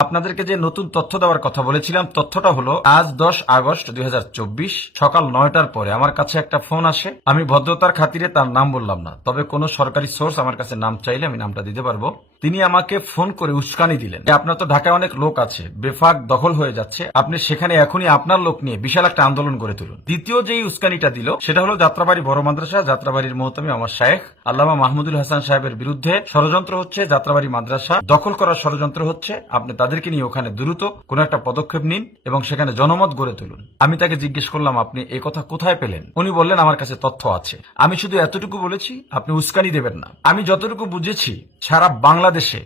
আপনাদেরকে যে নতুন তথ্য দেওয়ার কথা বলেছিলাম, তথ্যটা হলো, আজ দশ আগস্ট দুই হাজার চব্বিশ, সকাল নয়টার পরে আমার কাছে একটা ফোন আসে। আমি ভদ্রতার খাতিরে তার নাম বললাম না। তবে কোনো সরকারি সোর্স আমার কাছে নাম চাইলে আমি নামটা দিতে পারব। তিনি আমাকে ফোন করে উস্কানি দিলেন আপনার তো ঢাকায় অনেক লোক আছে, বেফাক দখল হয়ে যাচ্ছে, আপনি সেখানে এখনই আপনার লোক নিয়ে বিশাল একটা আন্দোলন গড়ে তুলুন। দ্বিতীয় যেই উস্কানিটা দিল, সেটা হলো যাত্রাবাড়ি বড় মাদ্রাসা, যাত্রাবাড়ির মহতমি আমার শায়েখ, আল্লামা মাহমুদুল হাসান সাহেবের বিরুদ্ধে ষড়যন্ত্র হচ্ছে, যাত্রাবাড়ি মাদ্রাসা দখল করার ষড়যন্ত্র হচ্ছে, আপনি তাদেরকে নিয়ে ওখানে দ্রুত কোনো একটা পদক্ষেপ নিন এবং সেখানে জনমত গড়ে তুলুন। আমি তাকে জিজ্ঞেস করলাম, আপনি এই কথা কোথায় পেলেন? উনি বললেন, আমার কাছে তথ্য আছে। আমি শুধু এতটুকু বলেছি, আপনি উস্কানি দেবেন না। আমি যতটুকু বুঝেছি, সারা বাংলাদেশে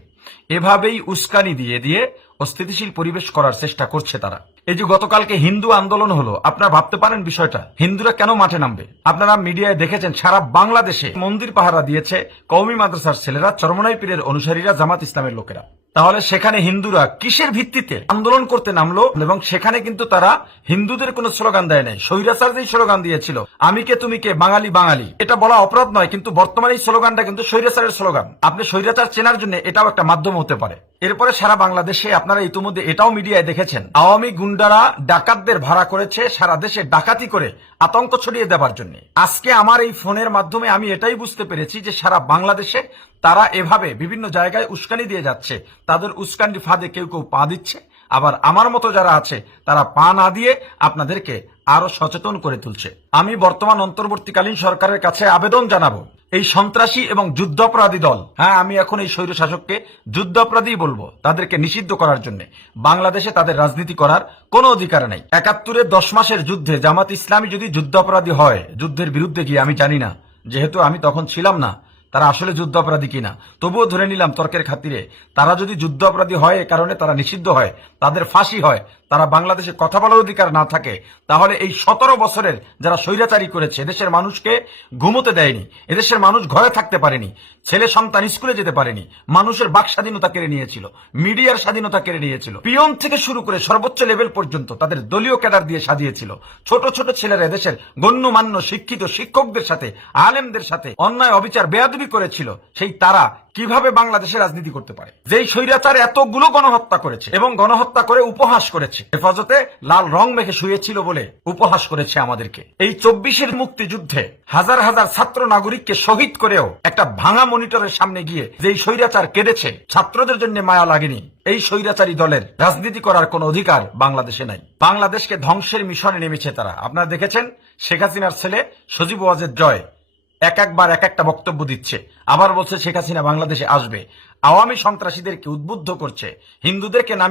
এভাবেই উস্কানি দিয়ে দিয়ে অস্থিতিশীল পরিবেশ করার চেষ্টা করছে তারা। এই যে গতকালকে হিন্দু আন্দোলন হলো, আপনারা ভাবতে পারেন বিষয়টা। হিন্দুরা কেন মাঠে নামবে? আপনারা মিডিয়ায় দেখেছেন, সারা বাংলাদেশে মন্দির পাহারা দিয়েছে কৌমি মাদ্রাসার ছেলেরা, চরমনাই পীরের অনুসারীরা, জামাত ইসলামের লোকেরা। তাহলে সেখানে হিন্দুরা কিসের ভিত্তিতে আন্দোলন করতে নামলো এবং সেখানে কিন্তু তারা হিন্দুদের কোনো স্লোগান দেয় নাই। স্বৈরাচার যেই স্লোগান দিয়েছিল, আমি কে তুমি কে, বাঙালি বাঙালি, এটা বলা অপরাধ নয়, কিন্তু বর্তমানে এই স্লোগানটা কিন্তু স্বৈরাচারের স্লোগান। আপনি স্বৈরাচার চেনার জন্য এটাও একটা মাধ্যম হতে পারে। এরপরে সারা বাংলাদেশে আপনারা ইতিমধ্যে এটাও মিডিয়ায় দেখেছেন। আওয়ামী গুন্ডারা ডাকাতদের ভাড়া করেছে সারা দেশে ডাকাতি করে আতঙ্ক ছড়িয়ে দেওয়ার জন্য। আজকে আমার এই ফোনের মাধ্যমে আমি এটাই বুঝতে পেরেছি যে সারা বাংলাদেশে তারা এভাবে বিভিন্ন জায়গায় উস্কানি দিয়ে যাচ্ছে। তাদের উস্কানি ফাঁদে কেউ কেউ পা দিচ্ছে। আবার আমার মতো যারা আছে, তারা পা না দিয়ে আপনাদেরকে আরও সচেতন করে তুলছে। আমি বর্তমান অন্তর্বর্তীকালীন সরকারের কাছে আবেদন জানাব। এই সন্ত্রাসী এবং যুদ্ধাপরাধী দল হ্যাঁ আমি এখন এই স্বৈর শাসককে যুদ্ধাপরাধী বলব, তাদেরকে নিষিদ্ধ করার জন্য। বাংলাদেশে তাদের রাজনীতি করার কোনো অধিকার নেই। একাত্তরের দশ মাসের যুদ্ধে জামাত ইসলামী যদি যুদ্ধাপরাধী হয়, যুদ্ধের বিরুদ্ধে গিয়ে আমি জানি না। যেহেতু আমি তখন ছিলাম না, তারা আসলে যুদ্ধ অপরাধী কিনা, তবুও ধরে নিলাম তর্কের খাতিরে, তারা যদি যুদ্ধ অপরাধী হয় এ কারণে তারা নিষিদ্ধ হয়, তাদের ফাঁসি হয় তারা বাংলাদেশে কথা বলার অধিকার না থাকে, তাহলে এই সতেরো বছরের যারা স্বৈরাচারী করেছে, এদেশের মানুষকে ঘুমোতে দেয়নি, এদেশের মানুষ ঘরে থাকতে পারেনি, ছেলে সন্তান স্কুলে যেতে পারেনি, মানুষের বাক স্বাধীনতা কেড়ে নিয়েছিল, মিডিয়ার স্বাধীনতা কেড়ে নিয়েছিল। পিয়ন থেকে শুরু করে সর্বোচ্চ লেভেল পর্যন্ত তাদের দলীয় ক্যাডার দিয়ে সাজিয়েছিল। ছোট ছোট ছেলেরা এদেশের গণ্যমান্য শিক্ষিত শিক্ষকদের সাথে, আলেমদের সাথে অন্যায়, অবিচার, বেয়াদবি করেছিল, সেই তারা কীভাবে বাংলাদেশে রাজনীতি করতে পারে? যেই স্বৈরাচার এতগুলো গণহত্যা করেছে এবং গণহত্যা করে উপহাস করেছে, হেফাজতে লাল রং মেখে শুয়েছিল বলে উপহাস করেছে আমাদেরকে। এই চব্বিশের মুক্তিযুদ্ধে হাজার হাজার ছাত্র নাগরিককে শহীদ করেও একটা ভাঙা মনিটরের সামনে গিয়ে যেই স্বৈরাচার কেঁদেছে, ছাত্রদের জন্য মায়া লাগেনি। এই স্বৈরাচারী দলের রাজনীতি করার কোনো অধিকার বাংলাদেশে নাই। বাংলাদেশকে ধ্বংসের মিশনে নেমেছে তারা। আপনারা দেখেছেন শেখ হাসিনার ছেলে সজীব ওয়াজের জয় এক একবার এক একটা বক্তব্য দিচ্ছে। আবার বলছে শেখ হাসিনা বাংলাদেশে আসবে। আওয়ামী সন্ত্রাসীদেরকে উদ্বুদ্ধ করছে। হিন্দুদেরকে নাম